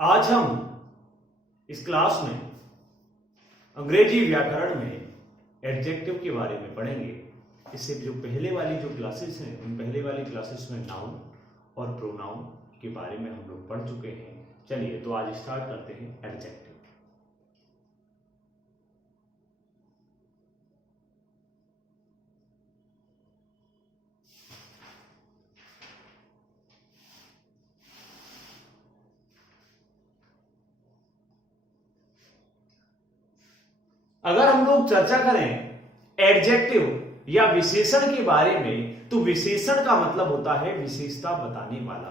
आज हम इस क्लास में अंग्रेजी व्याकरण में एडजेक्टिव के बारे में पढ़ेंगे। इससे जो पहले वाली जो क्लासेस हैं उन पहले वाली क्लासेस में नाउन और प्रोनाउन के बारे में हम लोग पढ़ चुके हैं। चलिए तो आज स्टार्ट करते हैं एडजेक्टिव। अगर हम लोग चर्चा करें एडजेक्टिव या विशेषण के बारे में तो विशेषण का मतलब होता है विशेषता बताने वाला।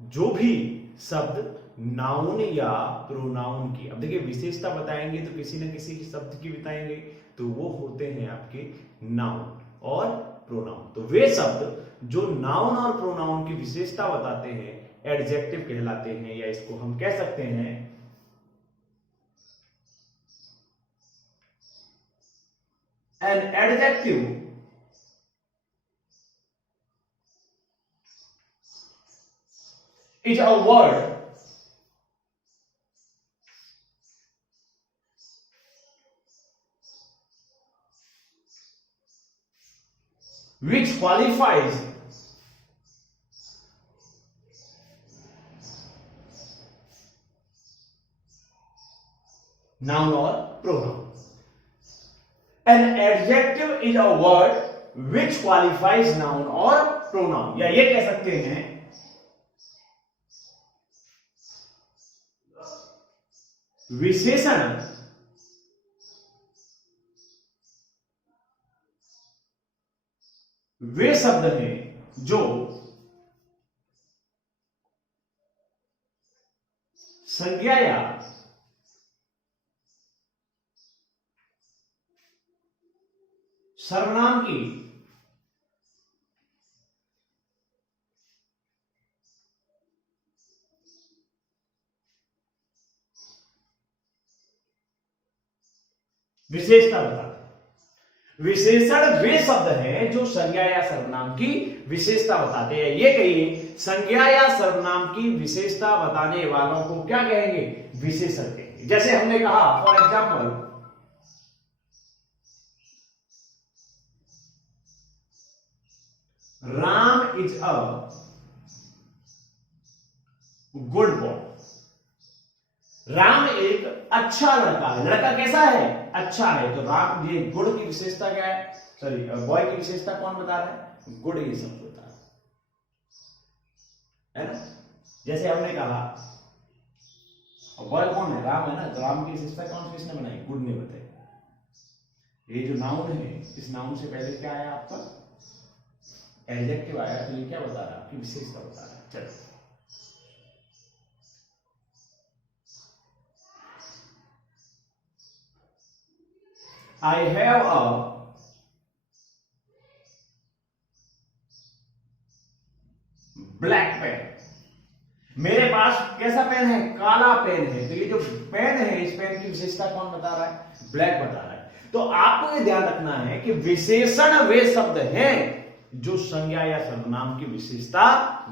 जो भी शब्द नाउन या प्रोनाउन की, अब देखिए विशेषता बताएंगे तो किसी न किसी शब्द की बताएंगे, तो वो होते हैं आपके नाउन और प्रोनाउन। तो वे शब्द जो नाउन और प्रोनाउन की विशेषता बताते हैं एडजेक्टिव कहलाते हैं, या इसको हम कह सकते हैं an adjective is a word which qualifies noun or pronoun. An adjective is a word which qualifies noun or pronoun, या ये कह सकते हैं विशेषण वे शब्द हैं जो संज्ञा या सर्वनाम की विशेषता बताते हैं। विशेषण वे शब्द हैं जो संज्ञा या सर्वनाम की विशेषता बताते हैं। ये कहिए संज्ञा या सर्वनाम की विशेषता बताने वालों को क्या कहेंगे? विशेषण कहेंगे। जैसे हमने कहा for example Ram is a good boy. Ram एक अच्छा लड़का है। लड़का कैसा है? अच्छा है। तो राम, ये गुड की विशेषता क्या है? सॉरी, बॉय की विशेषता कौन बता रहा है? गुड ये सब बता रहा है ना। जैसे हमने कहा बॉय कौन है? राम है ना। तो राम की विशेषता कौन सी किसने बनाई? गुड ने बताई। ये जो नाउन है, इस नाउन से पहले क्या आया आपका? एडजेक्टिव आया। तो ये क्या बता रहा है? आपकी विशेषता बता रहा है। चलो I have a black pen. मेरे पास कैसा पेन है? काला पेन है। तो ये जो पेन है, इस पेन की विशेषता कौन बता रहा है? ब्लैक बता रहा है। तो आपको ये ध्यान रखना है कि विशेषण वे शब्द हैं जो संज्ञा या सर्वनाम की विशेषता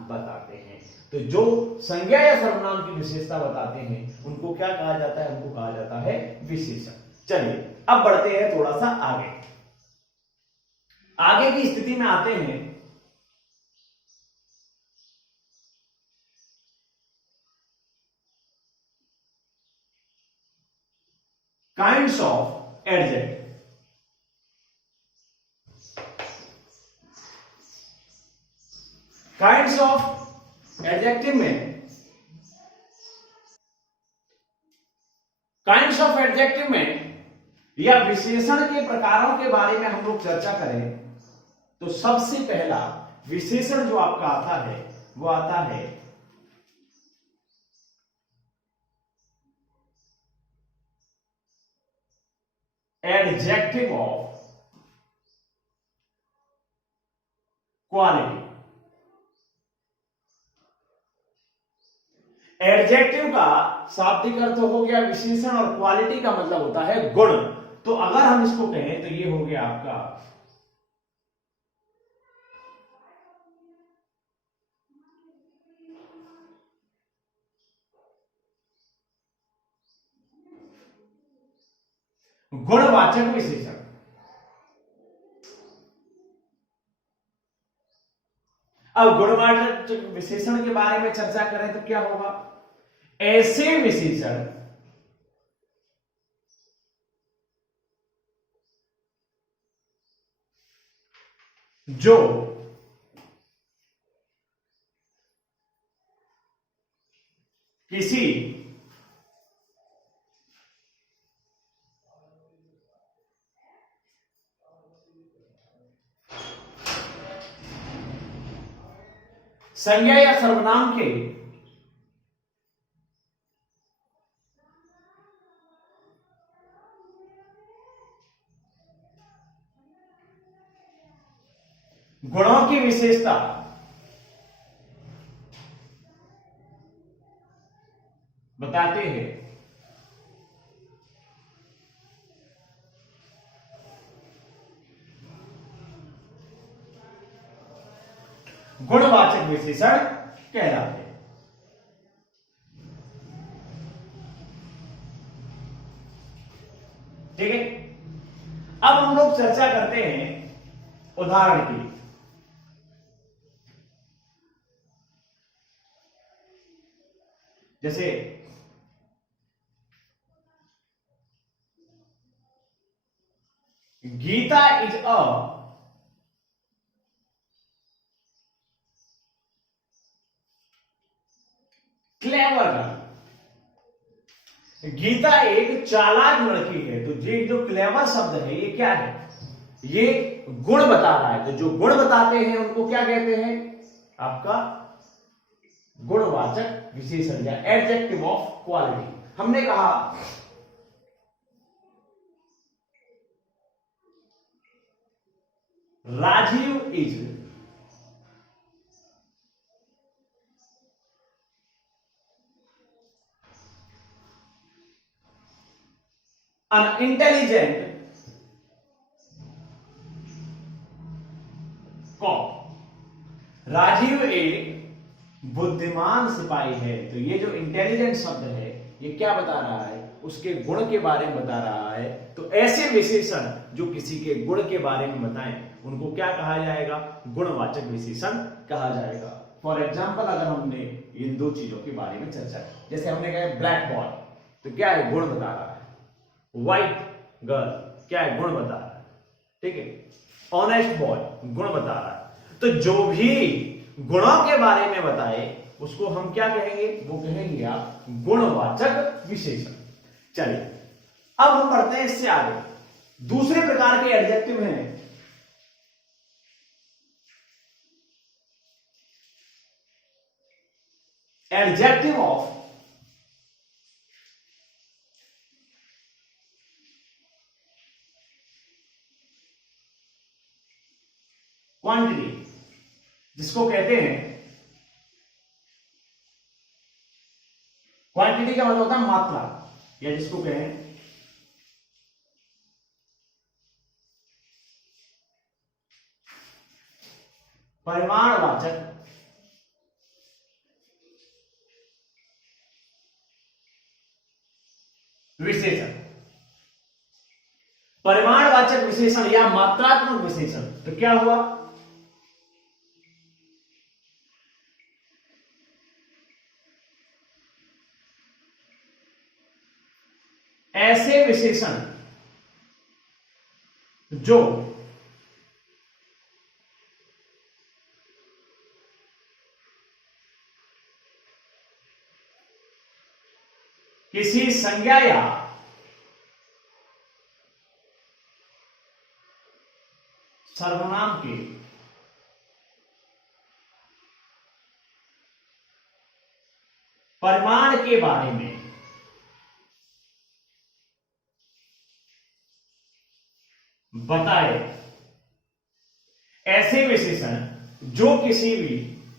बताते हैं। तो जो संज्ञा या सर्वनाम की विशेषता बताते हैं उनको क्या कहा जाता है? उनको कहा जाता है विशेषण। चलिए अब बढ़ते हैं थोड़ा सा आगे। आगे की स्थिति में आते हैं। Kinds of adjective. Kinds of adjective में, काइंड्स ऑफ एडजेक्टिव में या विशेषण के प्रकारों के बारे में हम लोग चर्चा करें तो सबसे पहला विशेषण जो आपका आता है वो आता है एडजेक्टिव ऑफ क्वालिटी। एडजेक्टिव का शाब्दिक अर्थ हो गया विशेषण और क्वालिटी का मतलब होता है गुण। तो अगर हम इसको कहें तो ये हो गया आपका गुणवाचक विशेषण। अब गुणवाचक विशेषण के बारे में चर्चा करें तो क्या होगा? ऐसे विशेषण जो किसी संज्ञा या सर्वनाम के गुणों की विशेषता बताते हैं। गुणवाचक विशेषण कहलाते हैं। ठीक है, अब हम लोग चर्चा करते हैं उदाहरण की। जैसे Gita is a clever girl. Gita एक चालाक लड़की है। तो ये जो क्लेवर शब्द है ये क्या है? ये गुण बता रहा है। तो जो गुण बताते हैं उनको क्या कहते हैं? आपका गुणवाचक विशेषण या एडजेक्टिव ऑफ क्वालिटी। हमने कहा Rajiv is an intelligent cop. Rajiv एक बुद्धिमान सिपाही है। तो ये जो इंटेलिजेंट शब्द है ये क्या बता रहा है? उसके गुण के बारे में बता रहा है। तो ऐसे विशेषण जो किसी के गुण के बारे में बताएं उनको क्या कहा जाएगा? गुणवाचक विशेषण कहा जाएगा। फॉर एग्जाम्पल अगर हमने इन दो चीजों के बारे में चर्चा की, जैसे हमने कहा ब्लैक बॉय, तो क्या है? गुण बता रहा है। व्हाइट गर्ल क्या है? गुण बता रहा है। ठीक है, ऑनेस्ट बॉय गुण बता रहा है। तो जो भी गुणों के बारे में बताए उसको हम क्या कहेंगे? वो कहेंगे आप गुणवाचक विशेषण। चलिए अब हम बढ़ते हैं इससे आगे। दूसरे प्रकार के एडजेक्टिव हैं एडजेक्टिव ऑफ क्वांटिटी, जिसको कहते हैं क्वांटिटी का मतलब होता है मात्रा, या जिसको कहें परिमाणवाचक विशेषण। परिमाणवाचक विशेषण या मात्रात्मक विशेषण। तो क्या हुआ? ऐसे विशेषण जो किसी संज्ञा या सर्वनाम के परिमाण के बारे में बताए। ऐसे विशेषण जो किसी भी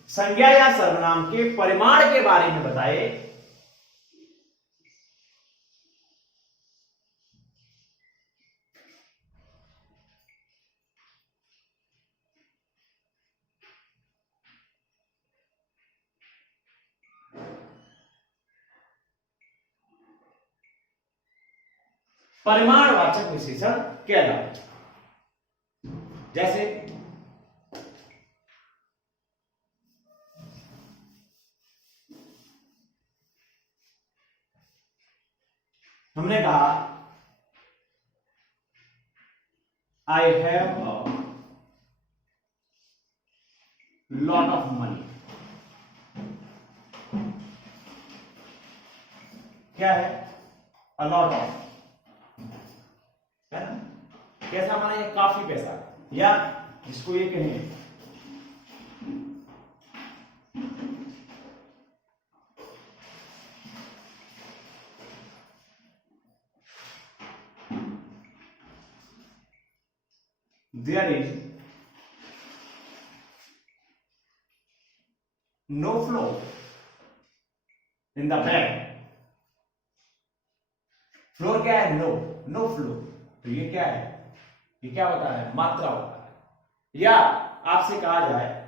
संज्ञा या सर्वनाम के परिमाण के बारे में बताए परिमाणवाचक विशेषण कहलाते हैं। जैसे हमने कहा I have a lot of money. क्या है? अ लॉट ऑफ, है ना? कैसा माना? काफी पैसा, या जिसको ये कहें there is no flow in the bag। Flour क्या है? No flow. तो ये क्या है? ये क्या होता है? मात्रा होता है। या आपसे कहा जाए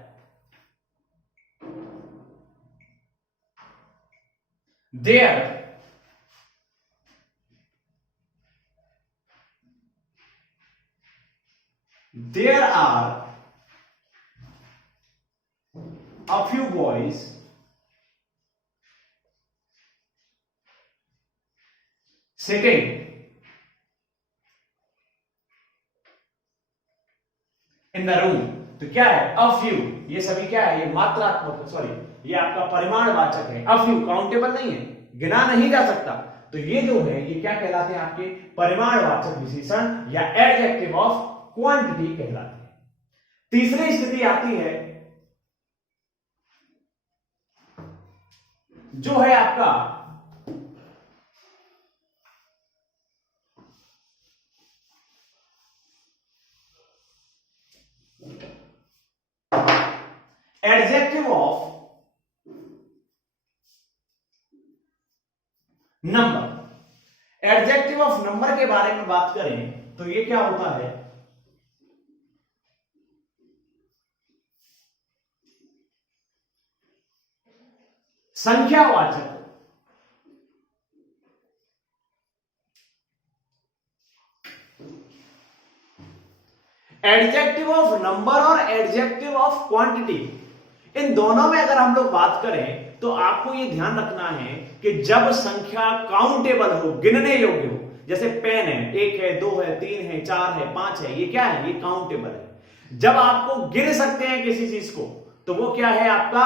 there are a few boys sitting in the room। तो क्या है? a few। ये सभी क्या है? ये मात्रात्मक, सॉरी ये आपका परिमाणवाचक है। a few काउंटेबल नहीं है, गिना नहीं जा सकता। तो ये जो है ये क्या कहलाते हैं? आपके परिमाणवाचक विशेषण या एडजेक्टिव ऑफ क्वांटिटी कहलाते हैं। तीसरी स्थिति आती है जो है आपका adjective of number. Adjective of number के बारे में बात करें तो ये क्या होता है? संख्यावाचक। एडजेक्टिव ऑफ नंबर और एडजेक्टिव ऑफ क्वांटिटी, इन दोनों में अगर हम लोग बात करें तो आपको यह ध्यान रखना है कि जब संख्या काउंटेबल हो, गिनने योग्य हो, जैसे पेन है, 1 है, 2 है, 3 है, 4 है, 5 है, ये क्या है? ये काउंटेबल है। जब आपको गिन सकते हैं किसी चीज को तो वो क्या है? आपका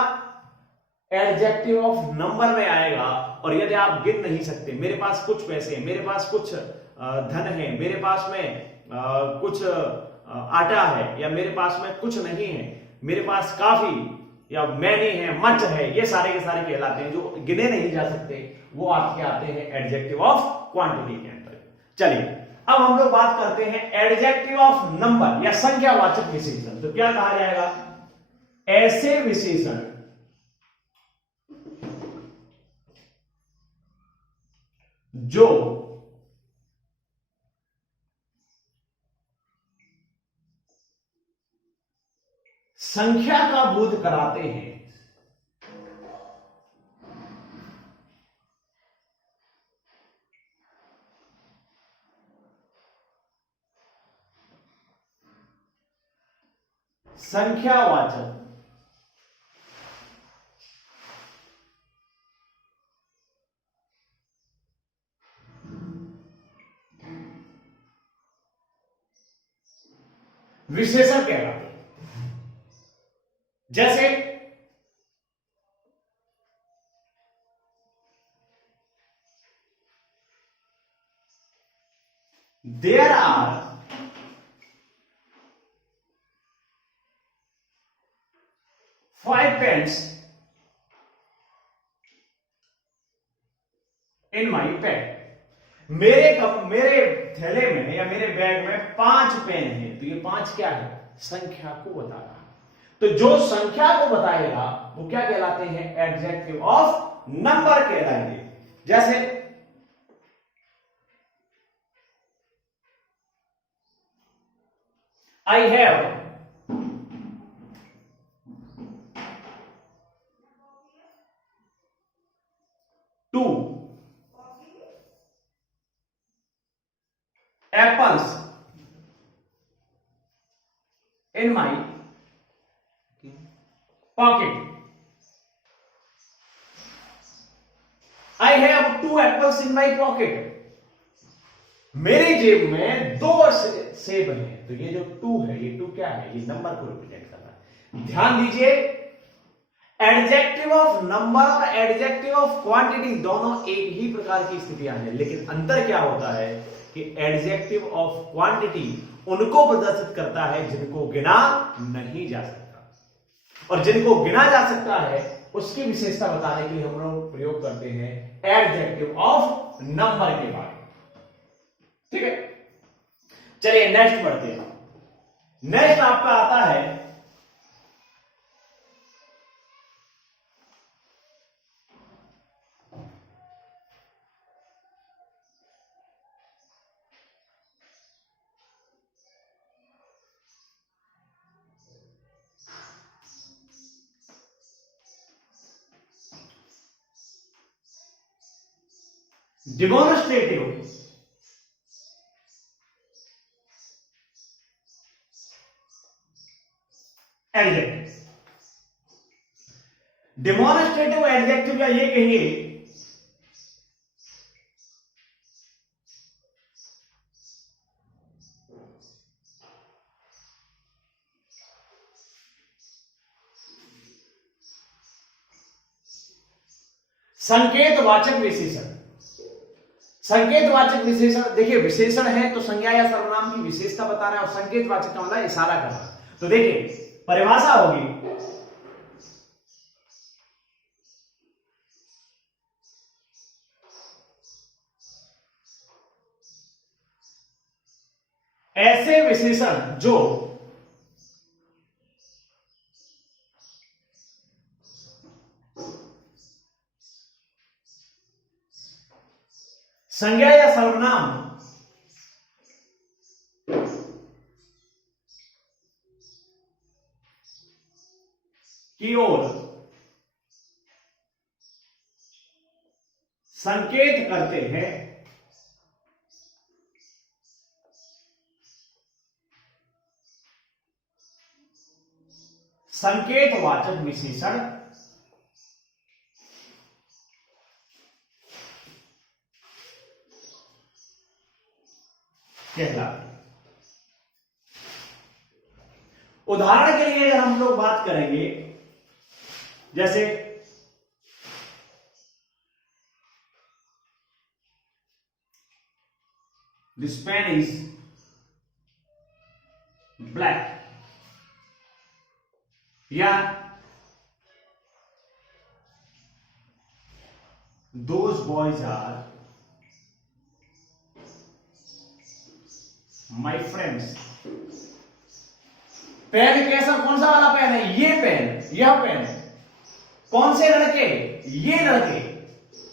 एडजेक्टिव ऑफ नंबर में आएगा। और यदि आप गिन नहीं सकते, मेरे पास कुछ पैसे हैं, मेरे पास कुछ धन है, मेरे पास में कुछ आटा है, या मेरे पास में कुछ नहीं है, मेरे पास काफी या मैनी है, मच है, ये सारे के सारे कहलाते हैं जो गिने नहीं जा सकते, वो आपके आते हैं एडजेक्टिव ऑफ क्वांटिटी के अंदर। चलिए अब हम लोग बात करते हैं एडजेक्टिव ऑफ नंबर या संख्यावाचक विशेषण। तो क्या कहा जाएगा? ऐसे विशेषण जो संख्या का बोध कराते हैं। संख्यावाचक विशेषण कहलाते हैं। जैसे there are 5 pens in my bag. मेरे थैले में या मेरे बैग में 5 पेन है। तो ये 5 क्या है? संख्या को बता रहा है। तो जो संख्या को बताएगा वो क्या कहलाते हैं? एडजेक्टिव ऑफ नंबर कहलाएंगे। जैसे I have 2 apples in my pocket. I have 2 apples in my pocket. मेरी जेब में 2 सेब हैं। तो ये जो 2 है, ये 2 क्या है? ये नंबर को रिप्रेजेंट कर रहा है। ध्यान दीजिए, एडजेक्टिव ऑफ नंबर और एडजेक्टिव ऑफ क्वांटिटी दोनों एक ही प्रकार की स्थितियां हैं, लेकिन अंतर क्या होता है कि एडजेक्टिव ऑफ क्वांटिटी उनको प्रदर्शित करता है जिनको गिना नहीं जा सकता, और जिनको गिना जा सकता है उसकी विशेषता बताने के लिए हम लोग प्रयोग करते हैं एडजेक्टिव ऑफ नंबर के बारे में। ठीक है, चलिए नेक्स्ट पढ़ते हैं। नेक्स्ट आपका आता है डेमोन्स्ट्रेटिव एडजेक्टिव। डेमोन्स्ट्रेटिव एडजेक्टिव या ये कहिए संकेतवाचक विशेषण। संकेतवाचक विशेषण, देखिए विशेषण है तो संज्ञा या सर्वनाम की विशेषता बता रहा है, और संकेतवाचक का मतलब इशारा कर रहा है। तो देखिए परिभाषा होगी ऐसे विशेषण जो संज्ञा या सर्वनाम की ओर संकेत करते हैं, संकेतवाचक विशेषण कहलाते हैं। उदाहरण के लिए अगर हम लोग बात करेंगे, जैसे दिस पेन इज ब्लैक, या those boys are my friends. Pen कैसा, कौन सा वाला पेन है? ये पेन, यह पेन। कौन से लड़के? ये लड़के।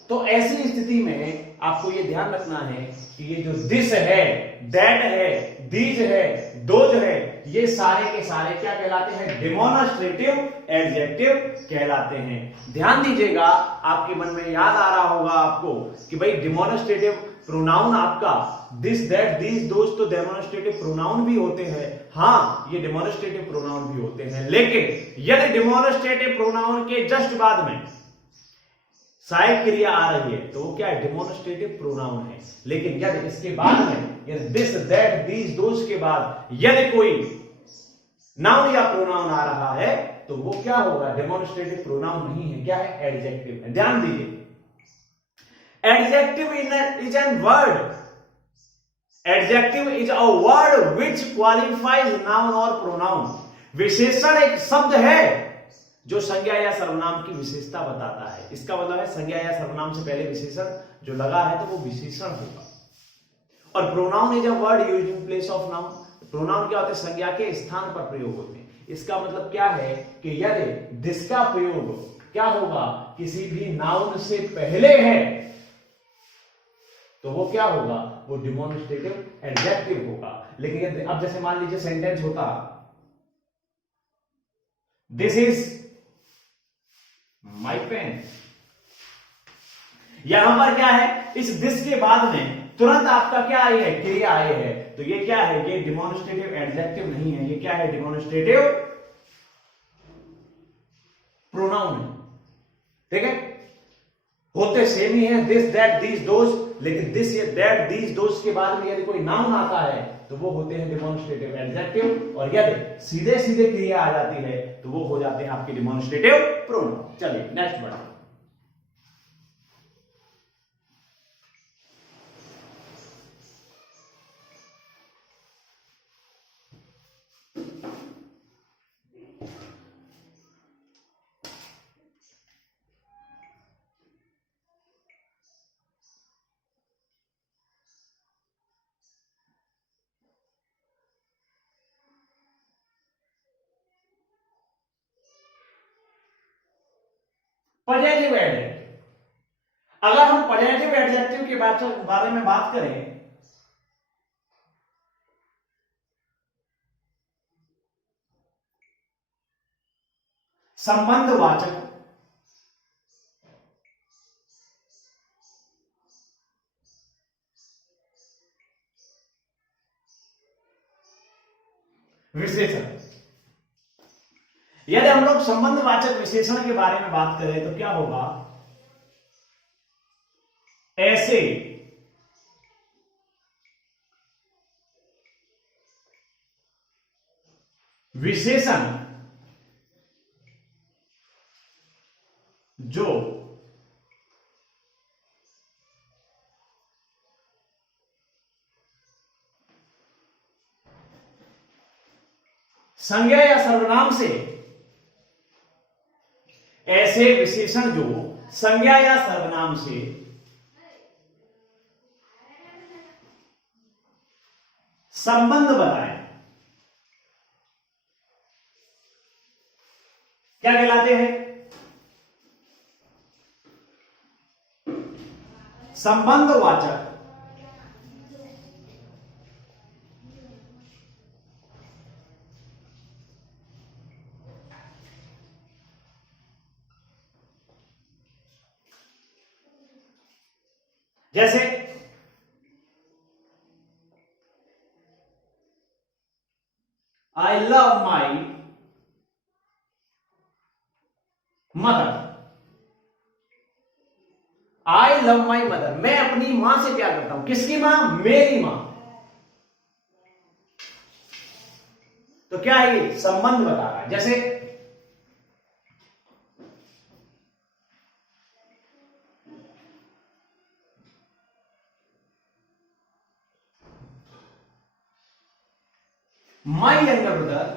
तो ऐसी स्थिति में आपको ये ध्यान रखना है कि ये जो दिस है, दैट है, दीज है, दोज है, ये सारे के सारे क्या कहलाते हैं? डेमोन्स्ट्रेटिव एडजेक्टिव कहलाते हैं। ध्यान दीजिएगा, आपके मन में याद आ रहा होगा आपको कि भाई डेमोन्स्ट्रेटिव प्रोनाउन आपका दिस, दैट, दीज, दोज तो डेमोन्स्ट्रेटिव प्रोनाउन भी होते हैं। हाँ, ये डेमोन्स्ट्रेटिव प्रोनाउन भी होते हैं, लेकिन यदि डेमोन्स्ट्रेटिव प्रोनाउन के जस्ट बाद में सहायक क्रिया आ रही है तो वो क्या है? डेमोन्स्ट्रेटिव प्रोनाउन है। लेकिन यदि इसके बाद में, यदि दिस, दैट, दीज, दोज के बाद यदि कोई नाउन या प्रोनाउन आ रहा है तो वो क्या होगा? डेमोन्स्ट्रेटिव प्रोनाउन नहीं है, क्या है? एडजेक्टिव है। ध्यान दीजिए, adjective is an word. Adjective is a word which qualifies noun और प्रोनाउन। विशेषण एक शब्द है जो संज्ञा या सर्वनाम की विशेषता बताता है। इसका मतलब है संज्ञा या सर्वनाम से पहले विशेषण जो लगा है तो वो विशेषण होगा। और pronoun is a word used in place of noun. Pronoun क्या होते हैं? संज्ञा के स्थान पर प्रयोग होते हैं। इसका मतलब क्या है कि यदि दिस का प्रयोग क्या होगा? किसी भी नाउन से पहले है तो वो क्या होगा? वो डेमोन्स्ट्रेटिव एडजेक्टिव होगा। लेकिन यदि अब जैसे मान लीजिए सेंटेंस होता दिस इज माई पेन, यहां पर क्या है? इस दिस के बाद में तुरंत आपका क्या आई है, क्रिया आई है। तो ये क्या है, ये डिमॉन्स्ट्रेटिव एडजेक्टिव नहीं है, ये क्या है, डिमॉन्स्ट्रेटिव प्रोनाउन है। ठीक है, होते सेम ही है, दिस दैट दीज दोज, लेकिन दिस दैट दीज दोज के बाद में यदि कोई नाउन आता है तो वो होते हैं डिमॉन्स्ट्रेटिव एडजेक्टिव, और यदि सीधे सीधे क्रिया आ जाती है तो वो हो जाते हैं आपके डिमॉन्स्ट्रेटिव प्रोनाउन। चलिए नेक्स्ट बढ़ा। Positive adjective. अगर हम पॉजिटिव एडजेक्टिव के बारे में बात करें, संबंधवाचक, विशेषण। यदि हम लोग संबंधवाचक विशेषण के बारे में बात करें तो क्या होगा, ऐसे विशेषण जो संज्ञा या सर्वनाम से, ऐसे विशेषण जो संज्ञा या सर्वनाम से संबंध बताएं, क्या कहलाते हैं, संबंधवाचक जैसे I love my mother. I love my mother, मैं अपनी मां से प्यार करता हूं। किसकी मां, मेरी मां। तो क्या है, ये संबंध बता रहा है। जैसे my younger brother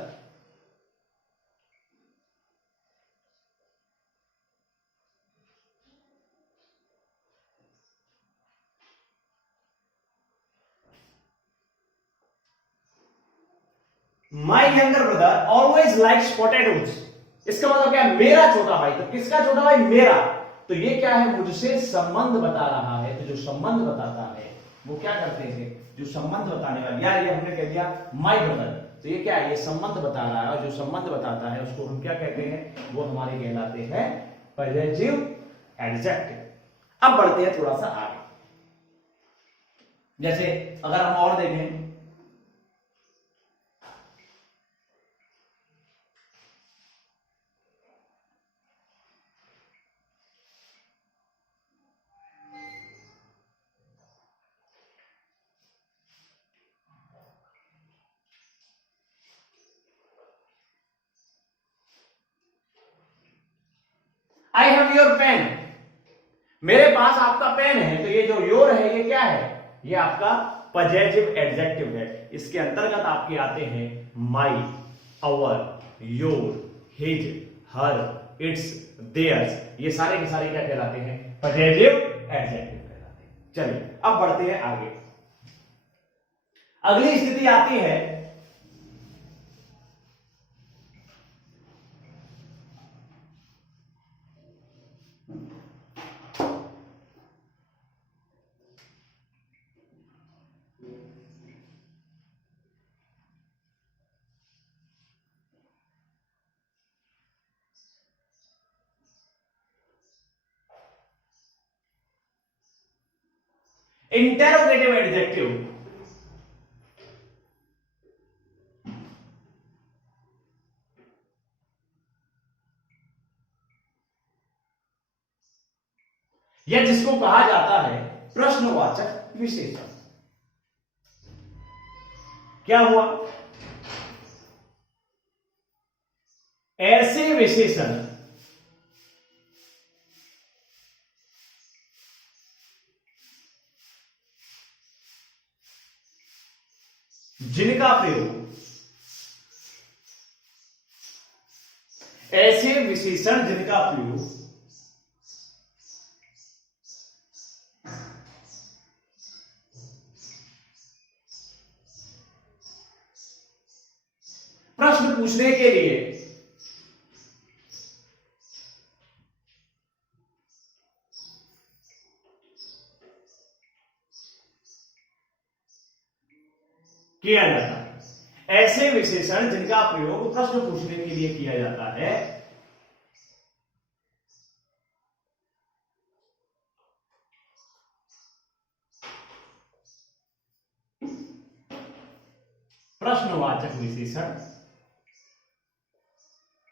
my younger brother always likes potatoes. इसका मतलब क्या है, मेरा छोटा भाई। तो किसका छोटा भाई, मेरा। तो ये क्या है, मुझसे संबंध बता रहा है। तो जो संबंध बताता है वो क्या करते हैं, जो संबंध बताने वाला, या ये हमने कह दिया माई ब्रदर, तो ये क्या है, ये संबंध बता रहा है। और जो संबंध बताता है उसको हम क्या कहते हैं, वो हमारे कहलाते हैं पॉजिटिव एडजेक्टिव। अब बढ़ते हैं थोड़ा सा आगे। जैसे अगर हम और देखें, आई हैव योर पेन, मेरे पास आपका पेन है। तो ये जो योर है ये क्या है, ये आपका पॉजिटिव एडजेक्टिव है। इसके अंतर्गत आपके आते हैं my, our, your, his, her, its, theirs. ये सारे के सारे क्या कहलाते हैं, पॉजिटिव एडजेक्टिव कहलाते हैं। चलिए अब बढ़ते हैं आगे। अगली स्थिति आती है इंटेरोगेटिव एडजेक्टिव या जिसको कहा जाता है प्रश्नवाचक विशेषण। क्या हुआ? ऐसे विशेषण जिनका प्रयोग ऐसे विशेषण जिनका प्रयोग प्रश्न पूछने के लिए किया जाता है। ऐसे विशेषण जिनका प्रयोग प्रश्न पूछने के लिए किया जाता है प्रश्नवाचक विशेषण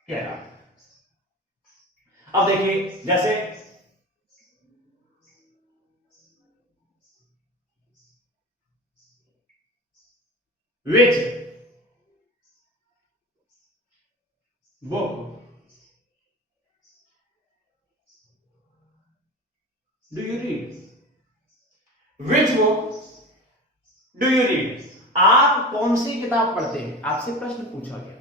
कहलाता है। अब देखिए, जैसे which book do you read? Which book do you read? आप कौन सी किताब पढ़ते हैं? आपसे प्रश्न पूछा गया।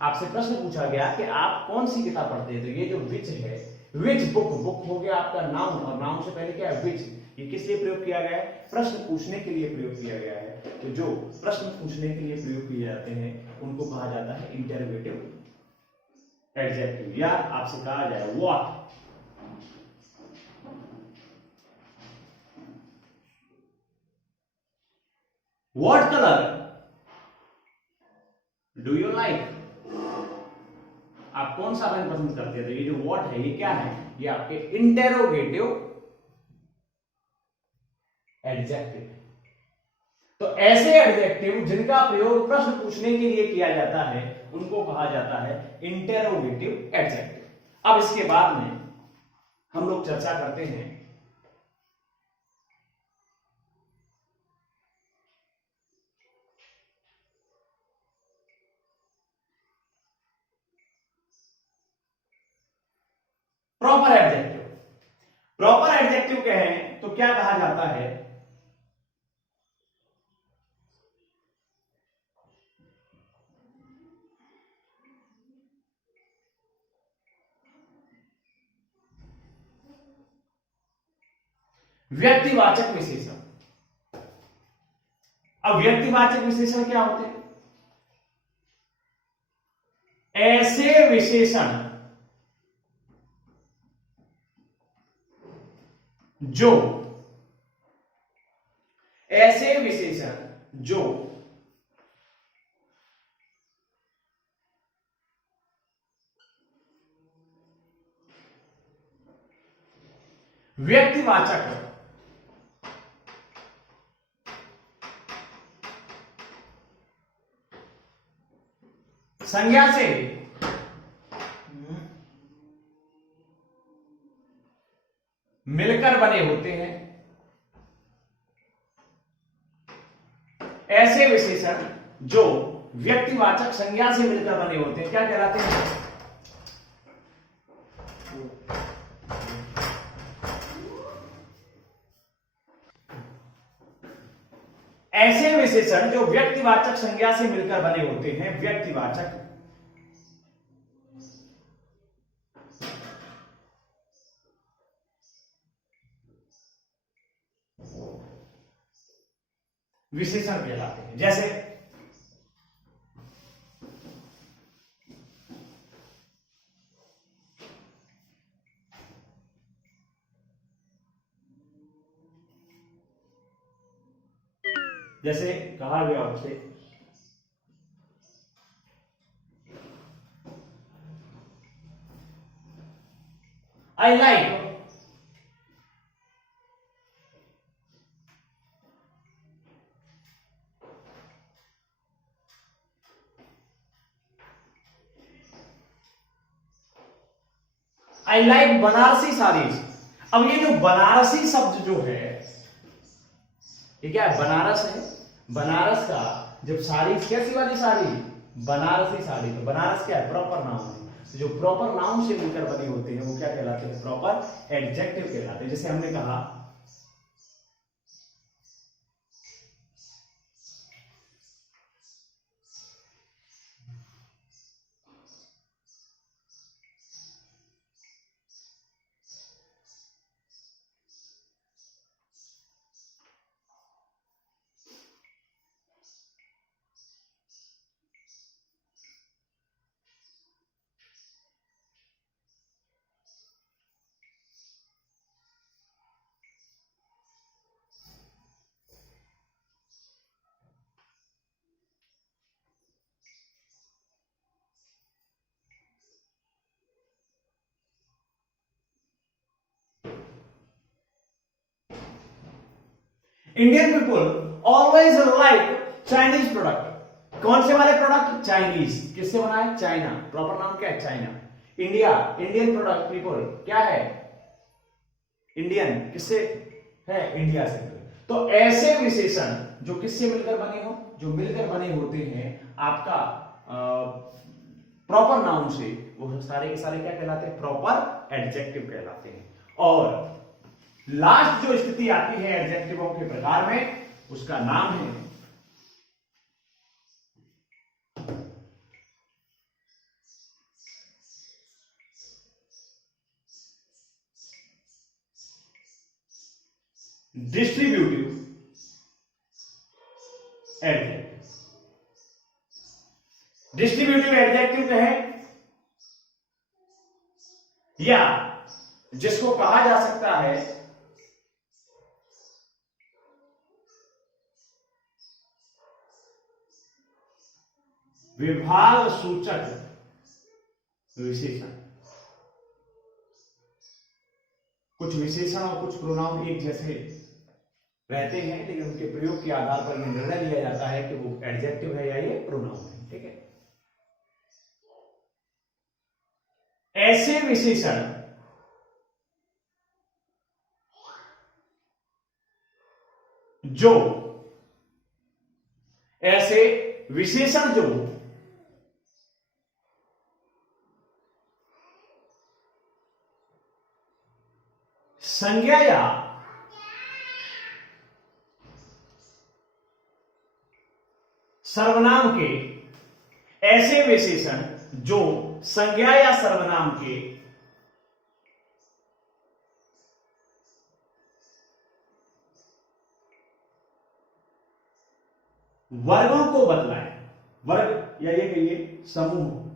आपसे प्रश्न पूछा गया कि आप कौन सी किताब पढ़ते हैं। तो ये जो विच है, विच बुक, बुक हो गया आपका नाउन, और नाउन से पहले क्या है? विच। ये किस लिए प्रयोग किया गया है? प्रश्न पूछने के लिए प्रयोग किया गया है। तो जो प्रश्न पूछने के लिए प्रयोग किए जाते हैं उनको कहा जाता है इंटरोगेटिव एडजेक्टिव, या आपसे कहा जाए what. What colour do you like? आप कौन सा रंग पसंद करते हैं? तो ये जो व्हाट है ये क्या है? ये आपके इंटेरोगेटिव एडजेक्टिव है। तो ऐसे एडजेक्टिव जिनका प्रयोग प्रश्न पूछने के लिए किया जाता है उनको कहा जाता है इंटेरोगेटिव एडजेक्टिव। अब इसके बाद में हम लोग चर्चा करते हैं प्रॉपर एडजेक्टिव। प्रॉपर एडजेक्टिव कहें तो क्या कहा जाता है? व्यक्तिवाचक विशेषण। अब व्यक्तिवाचक विशेषण क्या होते हैं? ऐसे विशेषण जो ऐसे विशेषण जो व्यक्तिवाचक संज्ञा से मिलकर बने होते हैं, ऐसे विशेषण जो व्यक्तिवाचक संज्ञा से मिलकर बने होते हैं क्या कहलाते हैं? ऐसे विशेषण जो व्यक्तिवाचक संज्ञा से मिलकर बने होते हैं व्यक्तिवाचक विशेषण कहलाते हैं। जैसे जैसे कहा गया आपसे I like I like Banarasi saris. अब ये जो बनारसी शब्द जो है ये क्या है? बनारस है। बनारस का जब साड़ी कैसी वाली साड़ी? बनारसी साड़ी। तो बनारस क्या है? प्रॉपर नाउन है। तो जो प्रॉपर नाउन से मिलकर बने होते हैं वो क्या कहलाते हैं? प्रॉपर एडजेक्टिव कहलाते हैं। जैसे हमने कहा Indian people always like Chinese product. कौन से वाले प्रोडक्ट? चाइनीज। किससे बना है? चाइना। प्रॉपर नाम क्या है? China. India, Indian product people क्या है? इंडियन। किससे है? इंडिया से। तो ऐसे विशेषण जो किससे मिलकर बने हो? जो मिलकर बने होते हैं आपका प्रॉपर नाउन से, वो सारे के सारे क्या कहलाते हैं? प्रॉपर एडजेक्टिव कहलाते हैं। और लास्ट जो स्थिति आती है एडजेक्टिवों के प्रकार में, उसका नाम है डिस्ट्रीब्यूटिव एडजेक्टिव। डिस्ट्रीब्यूटिव एडजेक्टिव है या जिसको कहा जा सकता है विभाग सूचक विशेषण। कुछ विशेषण और कुछ प्रोनाउन एक जैसे रहते हैं, लेकिन उनके प्रयोग के आधार पर निर्णय लिया जाता है कि वो एडजेक्टिव है या ये प्रोनाउन है। ठीक है। ऐसे विशेषण जो संज्ञा या सर्वनाम के, ऐसे विशेषण जो संज्ञा या सर्वनाम के वर्गों को बतलाएं। वर्ग या ये कहिए समूह।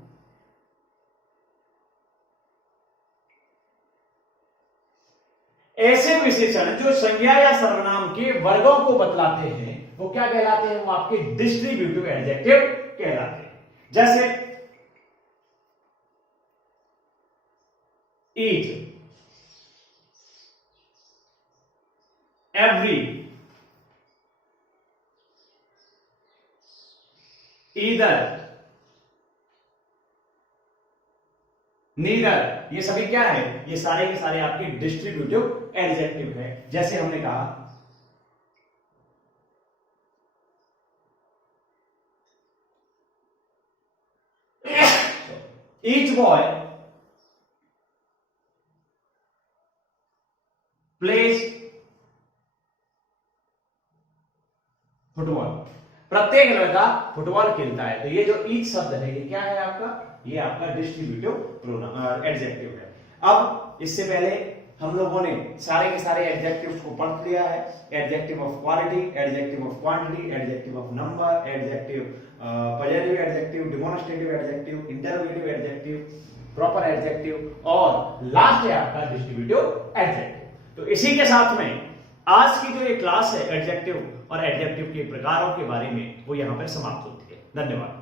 ऐसे विशेषण जो संज्ञा या सर्वनाम के वर्गों को बतलाते हैं वो क्या कहलाते हैं? वो आपके डिस्ट्रीब्यूटिव एडजेक्टिव कहलाते हैं। जैसे ईट, एवरी, ईदर, नीदर, ये सभी क्या है? ये सारे के सारे आपके डिस्ट्रीब्यूटिव एडजेक्टिव है। जैसे हमने कहा ईच बॉय प्लेज फुटबॉल। प्रत्येक लड़का फुटबॉल खेलता है। तो ये जो ईच शब्द है ये क्या है आपका? ये आपका डिस्ट्रीब्यूटिव एडजेक्टिव है। अब इससे पहले हम लोगों ने सारे के सारे एडजेक्टिव्स को पढ़ लिया है। Adjective of quality, adjective of quantity, adjective of number, adjective positive adjective, demonstrative adjective, interrogative adjective, proper adjective और लास्ट है आपका डिस्ट्रीब्यूटिव एडजेक्टिव। तो इसी के साथ में आज की जो ये क्लास है एडजेक्टिव और एडजेक्टिव के प्रकारों के बारे में वो यहां पर समाप्त होती है। धन्यवाद।